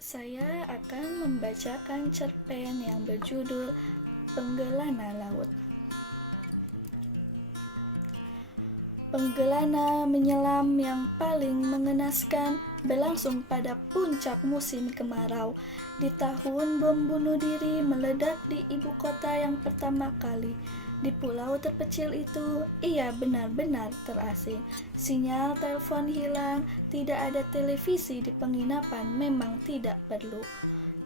Saya akan membacakan cerpen yang berjudul Penggelana Laut. Penggelana menyelam yang paling mengenaskan berlangsung pada puncak musim kemarau, di tahun bom bunuh diri meledak di ibu kota yang pertama kali. Di pulau terpencil itu, ia benar-benar terasing. Sinyal telepon hilang, tidak ada televisi di penginapan, memang tidak perlu.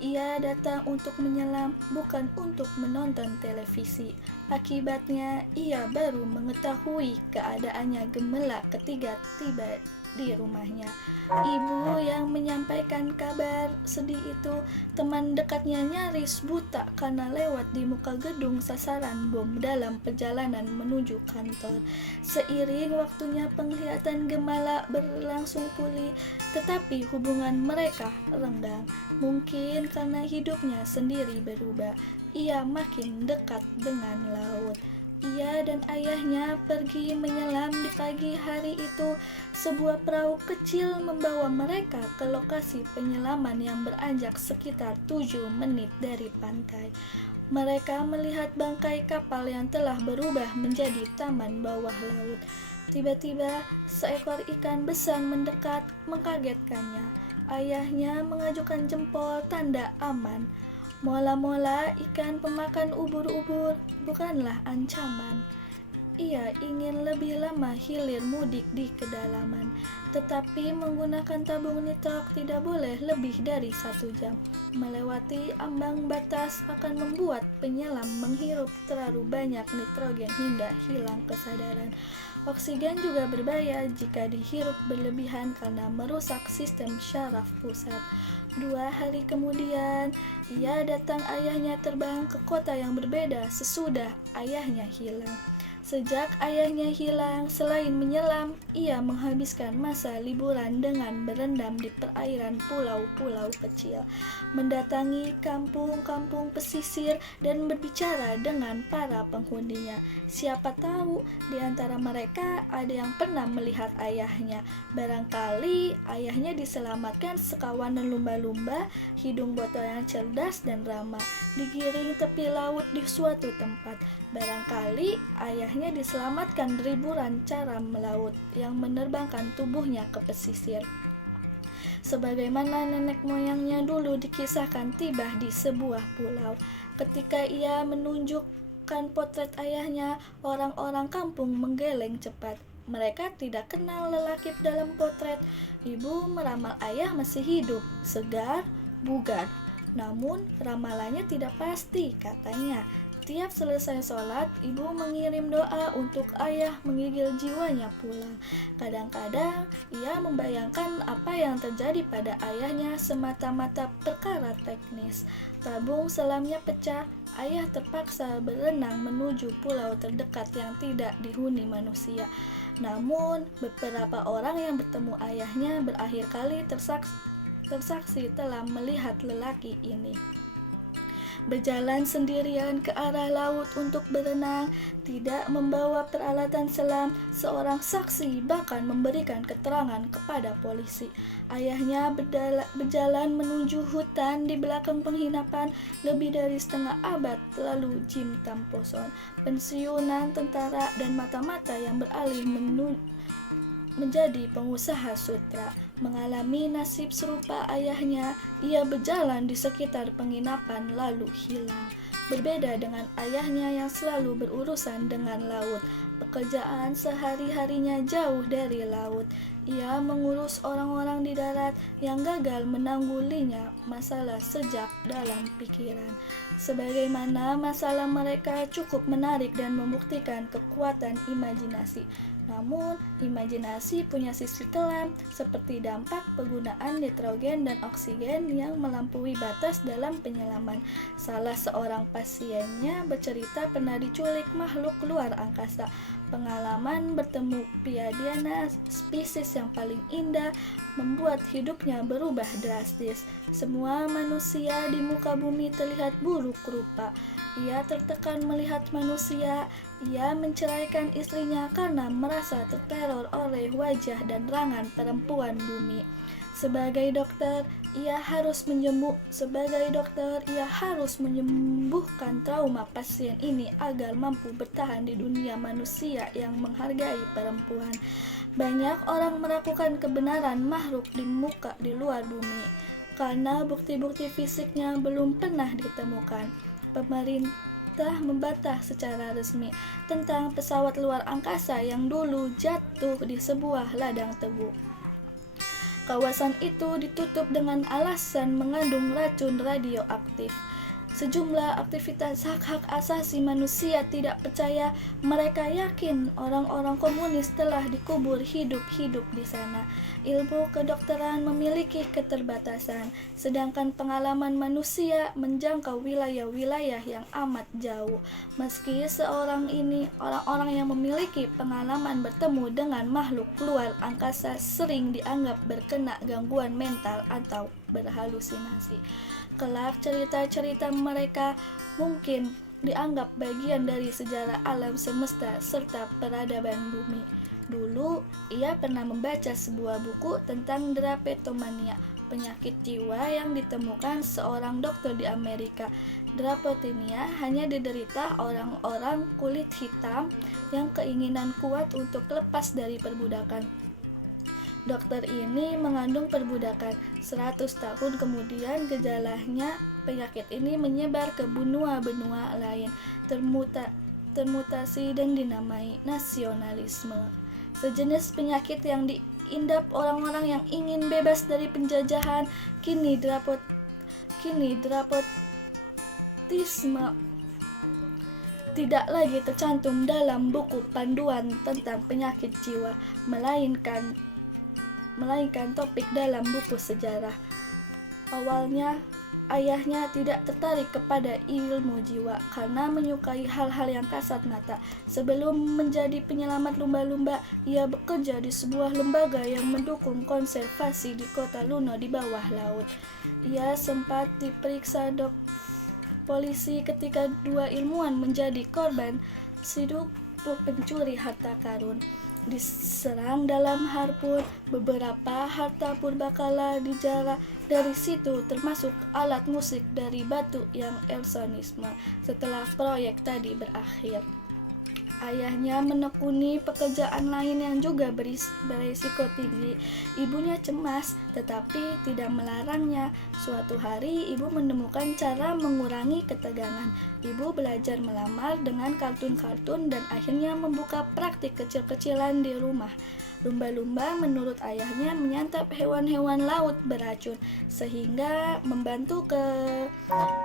Ia datang untuk menyelam, bukan untuk menonton televisi. Akibatnya, ia baru mengetahui keadaannya gemelak ketika tiba di rumahnya. Ibu yang menyampaikan kabar sedih itu, teman dekatnya nyaris buta karena lewat di muka gedung sasaran bom dalam perjalanan menuju kantor. Seiring waktunya penglihatan Gemala berlangsung pulih, tetapi hubungan mereka renggang. Mungkin karena hidupnya sendiri berubah, ia makin dekat dengan laut. Ia dan ayahnya pergi menyelam di pagi hari itu. Sebuah perahu kecil membawa mereka ke lokasi penyelaman yang beranjak sekitar 7 menit dari pantai. Mereka melihat bangkai kapal yang telah berubah menjadi taman bawah laut. Tiba-tiba, seekor ikan besar mendekat, mengkagetkannya. Ayahnya mengajukan jempol tanda aman. Mola-mola ikan pemakan ubur-ubur bukanlah ancaman. Ia ingin lebih lama hilir mudik di kedalaman, tetapi menggunakan tabung nitrok tidak boleh lebih dari 1 jam. Melewati ambang batas akan membuat penyelam menghirup terlalu banyak nitrogen hingga hilang kesadaran. Oksigen juga berbahaya jika dihirup berlebihan karena merusak sistem syaraf pusat. 2 hari kemudian, ia datang ayahnya terbang ke kota yang berbeda sesudah ayahnya hilang. Sejak ayahnya hilang, selain menyelam, ia menghabiskan masa liburan dengan berendam di perairan pulau-pulau kecil, mendatangi kampung-kampung pesisir dan berbicara dengan para penghuninya. Siapa tahu di antara mereka ada yang pernah melihat ayahnya. Barangkali ayahnya diselamatkan sekawanan lumba-lumba, hidung botol yang cerdas dan ramah, digiring tepi laut di suatu tempat. Barangkali ayahnya diselamatkan ribuan cara melaut yang menerbangkan tubuhnya ke pesisir. Sebagaimana nenek moyangnya dulu dikisahkan tiba di sebuah pulau. Ketika ia menunjukkan potret ayahnya, orang-orang kampung menggeleng cepat. Mereka tidak kenal lelaki dalam potret. Ibu meramal ayah masih hidup, segar, bugar. Namun ramalannya tidak pasti, katanya. Tiap selesai sholat, ibu mengirim doa untuk ayah menggigil jiwanya pulang. Kadang-kadang ia membayangkan apa yang terjadi pada ayahnya semata-mata perkara teknis. Tabung selamnya pecah, ayah terpaksa berenang menuju pulau terdekat yang tidak dihuni manusia. Namun, beberapa orang yang bertemu ayahnya berakhir kali tersaksi telah melihat lelaki ini berjalan sendirian ke arah laut untuk berenang, tidak membawa peralatan selam. Seorang saksi bahkan memberikan keterangan kepada polisi. Ayahnya berjalan menuju hutan di belakang penginapan lebih dari setengah abad lalu. Jim Tamposon, pensiunan tentara dan mata-mata yang beralih menjadi pengusaha sutra, mengalami nasib serupa ayahnya. Ia berjalan di sekitar penginapan lalu hilang. Berbeda dengan ayahnya yang selalu berurusan dengan laut, pekerjaan sehari-harinya jauh dari laut. Ia mengurus orang-orang di darat yang gagal menanggulinya masalah sejak dalam pikiran. Sebagaimana masalah mereka cukup menarik dan membuktikan kekuatan imajinasi. Namun, imajinasi punya sisi kelam, seperti dampak penggunaan nitrogen dan oksigen yang melampaui batas dalam penyelaman. Salah seorang pasiennya bercerita pernah diculik makhluk luar angkasa. Pengalaman bertemu Piadiana, spesies yang paling indah, membuat hidupnya berubah drastis. Semua manusia di muka bumi terlihat buruk rupa. Ia tertekan melihat manusia. Ia menceraikan istrinya karena merasa terteror oleh wajah dan rangan perempuan bumi. Sebagai dokter, Ia harus sebagai dokter, ia harus menyembuhkan trauma pasien ini agar mampu bertahan di dunia manusia yang menghargai perempuan. Banyak orang meragukan kebenaran makhluk di luar bumi karena bukti-bukti fisiknya belum pernah ditemukan. Pemerintah membantah secara resmi tentang pesawat luar angkasa yang dulu jatuh di sebuah ladang tebu. Kawasan itu ditutup dengan alasan mengandung racun radioaktif. Sejumlah aktivitas hak-hak asasi manusia tidak percaya. Mereka yakin orang-orang komunis telah dikubur hidup-hidup di sana. Ilmu kedokteran memiliki keterbatasan, sedangkan pengalaman manusia menjangkau wilayah-wilayah yang amat jauh. Meski orang-orang yang memiliki pengalaman bertemu dengan makhluk luar angkasa sering dianggap berkena gangguan mental atau berhalusinasi. Kelak cerita-cerita mereka mungkin dianggap bagian dari sejarah alam semesta serta peradaban bumi. Dulu, ia pernah membaca sebuah buku tentang drapetomania, penyakit jiwa yang ditemukan seorang dokter di Amerika. Drapetomania hanya diderita orang-orang kulit hitam yang keinginan kuat untuk lepas dari perbudakan. Dokter ini mengandung perbudakan. 100 tahun kemudian gejalanya penyakit ini menyebar ke benua-benua lain, termutasi dan dinamai nasionalisme. Sejenis penyakit yang diindap orang-orang yang ingin bebas dari penjajahan. Kini drapetisme tidak lagi tercantum dalam buku panduan tentang penyakit jiwa, melainkan topik dalam buku sejarah. Awalnya, ayahnya tidak tertarik kepada ilmu jiwa karena menyukai hal-hal yang kasat mata. Sebelum menjadi penyelamat lumba-lumba, ia bekerja di sebuah lembaga yang mendukung konservasi di kota Luno di bawah laut. Ia sempat diperiksa polisi ketika 2 ilmuwan menjadi korban siduk pencuri harta karun. Diserang dalam harpun, beberapa harta purbakala dijara dari situ, termasuk alat musik dari batu yang Elsonisme. Setelah proyek tadi berakhir, ayahnya menekuni pekerjaan lain yang juga berisiko tinggi. Ibunya cemas, tetapi tidak melarangnya. Suatu hari, ibu menemukan cara mengurangi ketegangan. Ibu belajar melamar dengan kartun-kartun dan akhirnya membuka praktik kecil-kecilan di rumah. Lumba-lumba menurut ayahnya menyantap hewan-hewan laut beracun, sehingga membantu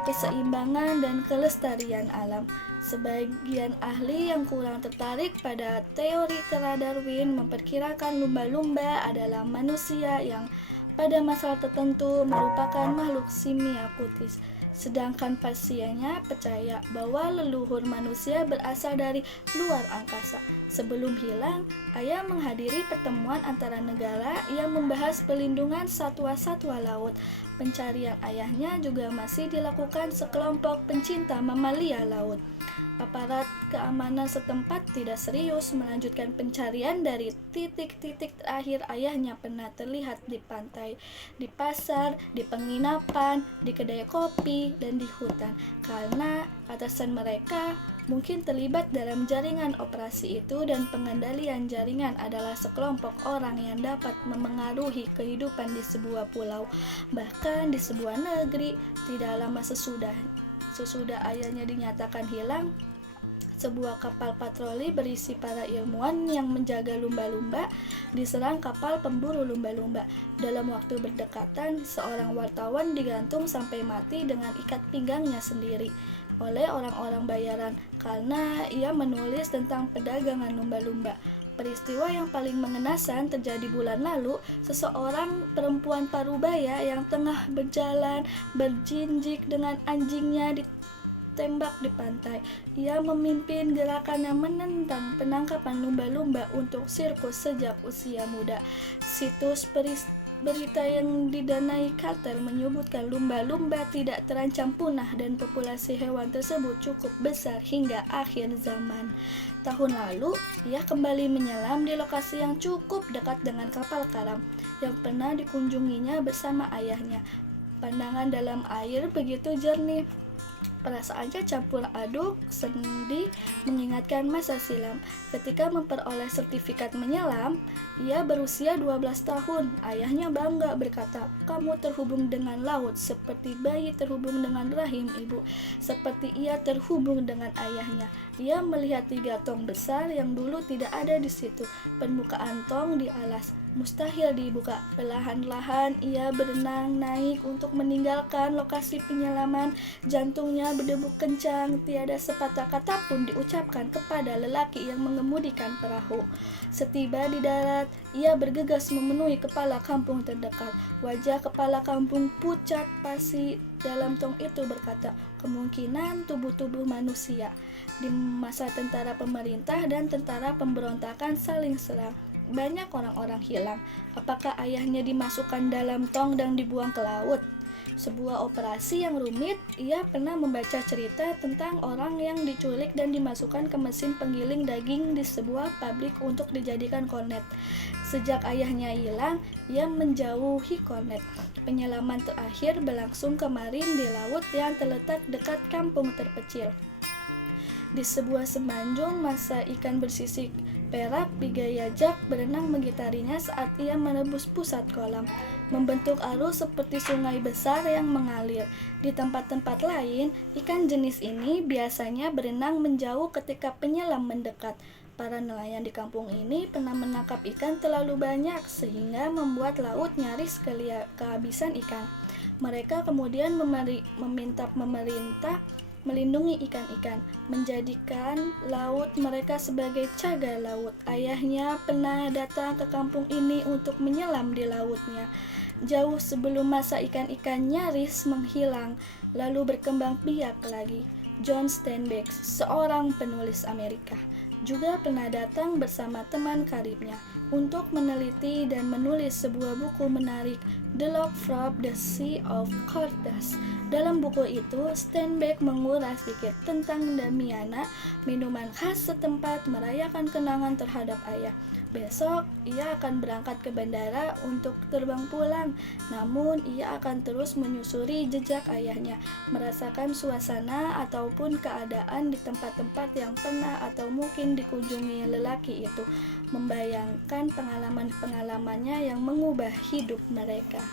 keseimbangan dan kelestarian alam. Sebagian ahli yang kurang tertarik pada teori kera Darwin memperkirakan lumba-lumba adalah manusia yang pada masa tertentu merupakan makhluk simiotis. Sedangkan pasiennya percaya bahwa leluhur manusia berasal dari luar angkasa. Sebelum hilang, ayah menghadiri pertemuan antara negara yang membahas pelindungan satwa-satwa laut. Pencarian ayahnya juga masih dilakukan sekelompok pencinta mamalia laut. Aparat keamanan setempat tidak serius melanjutkan pencarian dari titik-titik terakhir ayahnya pernah terlihat di pantai, di pasar, di penginapan, di kedai kopi, dan di hutan, karena atasan mereka mungkin terlibat dalam jaringan operasi itu dan pengendalian jaringan adalah sekelompok orang yang dapat memengaruhi kehidupan di sebuah pulau, bahkan di sebuah negeri. Tidak lama sesudah ayahnya dinyatakan hilang, sebuah kapal patroli berisi para ilmuwan yang menjaga lumba-lumba diserang kapal pemburu lumba-lumba. Dalam waktu berdekatan, seorang wartawan digantung sampai mati dengan ikat pinggangnya sendiri oleh orang-orang bayaran karena ia menulis tentang perdagangan lumba-lumba. Peristiwa yang paling mengenaskan terjadi bulan lalu. Seseorang perempuan parubaya yang tengah berjalan berjinjik dengan anjingnya ditembak di pantai. Ia memimpin gerakan yang menentang penangkapan lumba-lumba untuk sirkus sejak usia muda. Situs berita yang didanai kartel menyebutkan lumba-lumba tidak terancam punah dan populasi hewan tersebut cukup besar hingga akhir zaman. Tahun lalu, ia kembali menyelam di lokasi yang cukup dekat dengan kapal karam. yang pernah dikunjunginya bersama ayahnya. Pandangan dalam air begitu jernih. Perasaannya campur aduk, sedih, mengingatkan masa silam. Ketika memperoleh sertifikat menyelam, ia berusia 12 tahun. Ayahnya bangga berkata, "Kamu terhubung dengan laut, seperti bayi terhubung dengan rahim ibu." Seperti ia terhubung dengan ayahnya. Ia melihat 3 tong besar yang dulu tidak ada di situ. Permukaan tong di alas, mustahil dibuka. Perlahan-lahan ia berenang naik untuk meninggalkan lokasi penyelaman. Jantungnya berdebuk kencang, tiada sepatah kata pun diucapkan kepada lelaki yang mengemudikan perahu. Setiba di darat, ia bergegas memenuhi kepala kampung terdekat. Wajah kepala kampung pucat pasi dalam tong itu berkata, kemungkinan tubuh-tubuh manusia. Di masa tentara pemerintah dan tentara pemberontakan saling serang, banyak orang-orang hilang. Apakah ayahnya dimasukkan dalam tong dan dibuang ke laut? Sebuah operasi yang rumit. Ia pernah membaca cerita tentang orang yang diculik dan dimasukkan ke mesin penggiling daging di sebuah pabrik untuk dijadikan kornet. Sejak ayahnya hilang, ia menjauhi kornet. Penyelaman terakhir berlangsung kemarin di laut yang terletak dekat kampung terpencil. Di sebuah semenanjung, masa ikan bersisik perak, Bigaya Jack berenang mengitarinya saat ia menembus pusat kolam, membentuk arus seperti sungai besar yang mengalir. Di tempat-tempat lain, ikan jenis ini biasanya berenang menjauh ketika penyelam mendekat. Para nelayan di kampung ini pernah menangkap ikan terlalu banyak sehingga membuat laut nyaris kehabisan ikan. Mereka kemudian meminta pemerintah melindungi ikan-ikan, menjadikan laut mereka sebagai cagar laut. Ayahnya pernah datang ke kampung ini untuk menyelam di lautnya, jauh sebelum masa ikan-ikan nyaris menghilang, lalu berkembang biak lagi. John Steinbeck, seorang penulis Amerika, juga pernah datang bersama teman karibnya untuk meneliti dan menulis sebuah buku menarik, The Log from the Sea of Cortez. Dalam buku itu, Steinbeck mengulas sedikit tentang Damiana, minuman khas setempat, merayakan kenangan terhadap ayah. Besok, ia akan berangkat ke bandara untuk terbang pulang. Namun, ia akan terus menyusuri jejak ayahnya, merasakan suasana ataupun keadaan di tempat-tempat yang pernah atau mungkin dikunjungi lelaki itu, membayangkan pengalaman-pengalamannya yang mengubah hidup mereka.